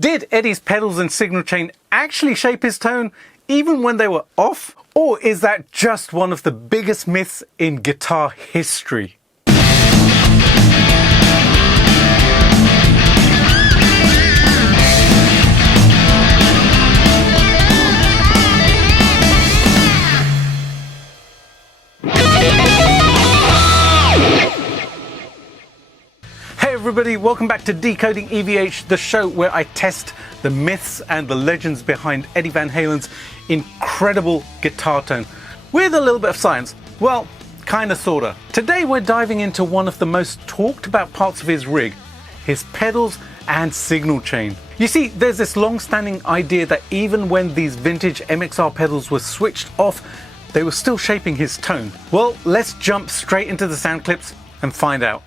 Did Eddie's pedals and signal chain actually shape his tone even when they were off? Or is that just one of the biggest myths in guitar history? Hey everybody, welcome back to Decoding EVH, the show where I test the myths and the legends behind Eddie Van Halen's incredible guitar tone with a little bit of science. Well, kinda sorta. Today we're diving into one of the most talked about parts of his rig, his pedals and signal chain. You see, there's this long-standing idea that even when these vintage MXR pedals were switched off, they were still shaping his tone. Well, let's jump straight into the sound clips and find out.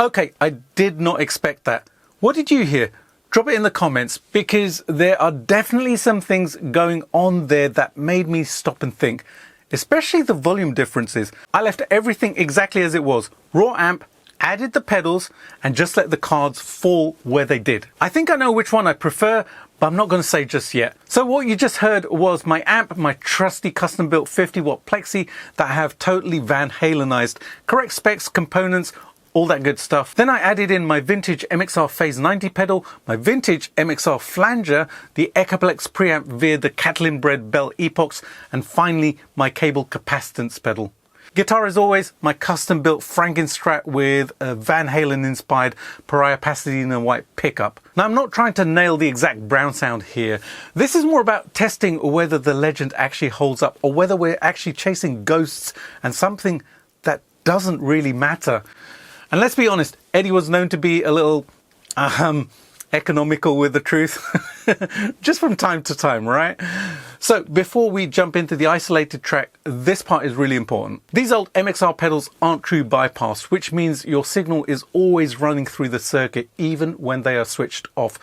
Okay, I did not expect that. What did you hear? Drop it in the comments, because there are definitely some things going on there that made me stop and think, especially the volume differences. I left everything exactly as it was, raw amp, added the pedals, and just let the cards fall where they did. I think I know which one I prefer, but I'm not going to say just yet. So what you just heard was my amp, my trusty custom built 50-watt Plexi that I have totally Van Halenized, correct specs, components, all that good stuff. Then I added in my vintage MXR Phase 90 pedal, my vintage MXR Flanger, the Echoplex preamp via the Catlin bred bell epochs, and finally my cable capacitance pedal. Guitar as always, my custom built Frankenstrat with a Van Halen inspired Pariah Pasadena white pickup. Now I'm not trying to nail the exact brown sound here. This is more about testing whether the legend actually holds up or whether we're actually chasing ghosts and something that doesn't really matter. And let's be honest, Eddie was known to be a little economical with the truth, just from time to time, right? So before we jump into the isolated track, this part is really important. These old MXR pedals aren't true bypass, which means your signal is always running through the circuit even when they are switched off.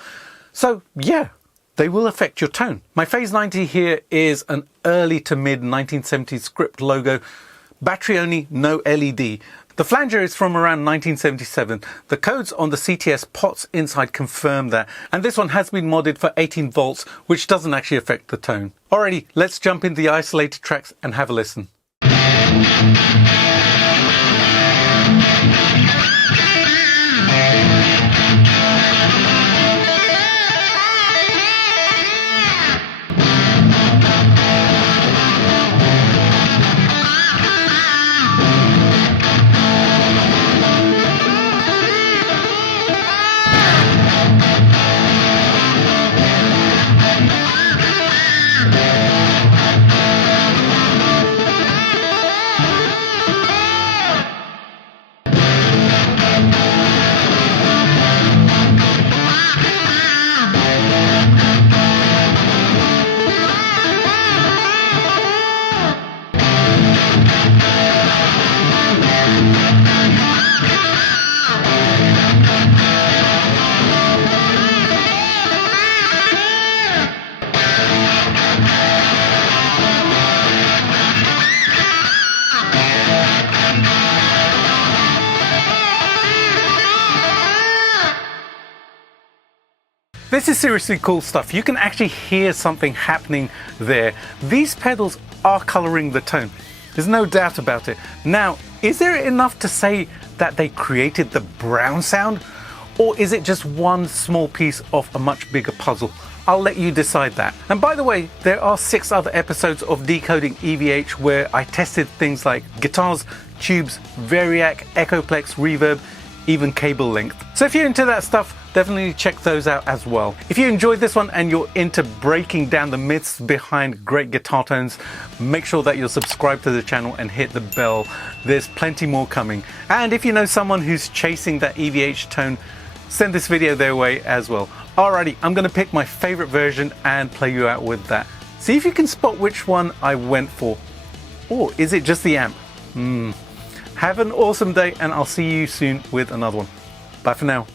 So yeah, they will affect your tone. My Phase 90 here is an early to mid 1970s script logo, battery only, no LED. The flanger is from around 1977. The codes on the CTS pots inside confirm that. And this one has been modded for 18 volts, which doesn't actually affect the tone. Alrighty, let's jump into the isolated tracks and have a listen. This is seriously cool stuff. You can actually hear something happening there. These pedals are coloring the tone. There's no doubt about it. Now, is there enough to say that they created the brown sound? Or is it just one small piece of a much bigger puzzle? I'll let you decide that. And by the way, there are 6 other episodes of Decoding EVH where I tested things like guitars, tubes, variac, Echoplex, reverb, even cable length. So if you're into that stuff, definitely check those out as well. If you enjoyed this one and you're into breaking down the myths behind great guitar tones, make sure that you're subscribed to the channel and hit the bell. There's plenty more coming. And if you know someone who's chasing that EVH tone, send this video their way as well. Alrighty, I'm gonna pick my favorite version and play you out with that. See if you can spot which one I went for. Or is it just the amp? Have an awesome day and I'll see you soon with another one. Bye for now.